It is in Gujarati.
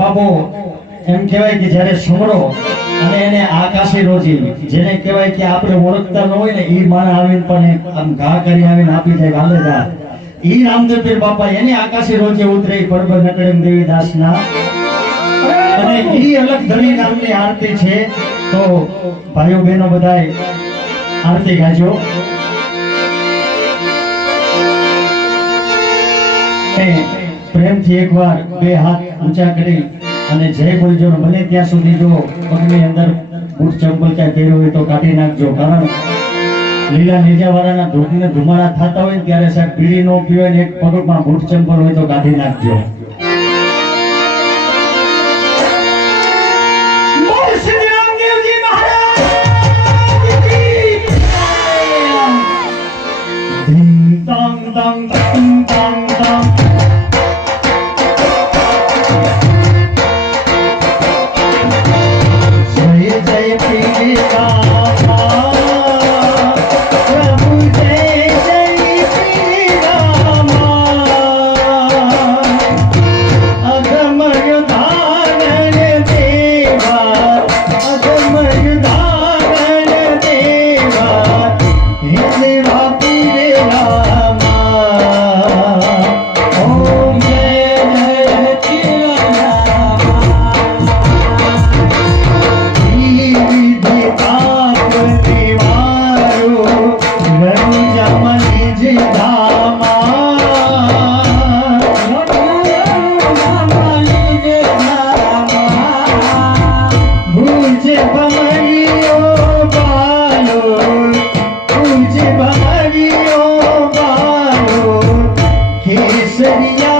બાબો એમ કહેવાય કે જ્યારે સમરો અને એને આકાશી રોજી, જેને કહેવાય કે આપણે ઓળખતા ન હોય ને એ માણસ આવીને પણ આમ ઘા કરી આવીને આપી જાય ગાલે જા ઈ રામદેવ બાપા એને આકાશી રોજે ઉતરે પરબર નકડેમ દેવી દાસના અને ઈ અલગ ધણી નામની આરતી છે. તો ભાઈઓ બહેનો બધાય, આરતી ગાજો. એ પ્રેમથી એકવાર બે હાથ ઊંચા કરી અને જય બોલજો બને ત્યાં સુધી જો પગની અંદર બૂટ ચંપલ ક્યાં પહેર્યું હોય તો કાઢી નાખજો. કારણ લીલા નીજાવાળાના ધૂપને ધુમાડા થતા હોય ત્યારે સાહેબ પીળી નો પીવાય ને એક પગમાં બૂટ ચંપલ હોય તો કાઢી નાખજો. Seria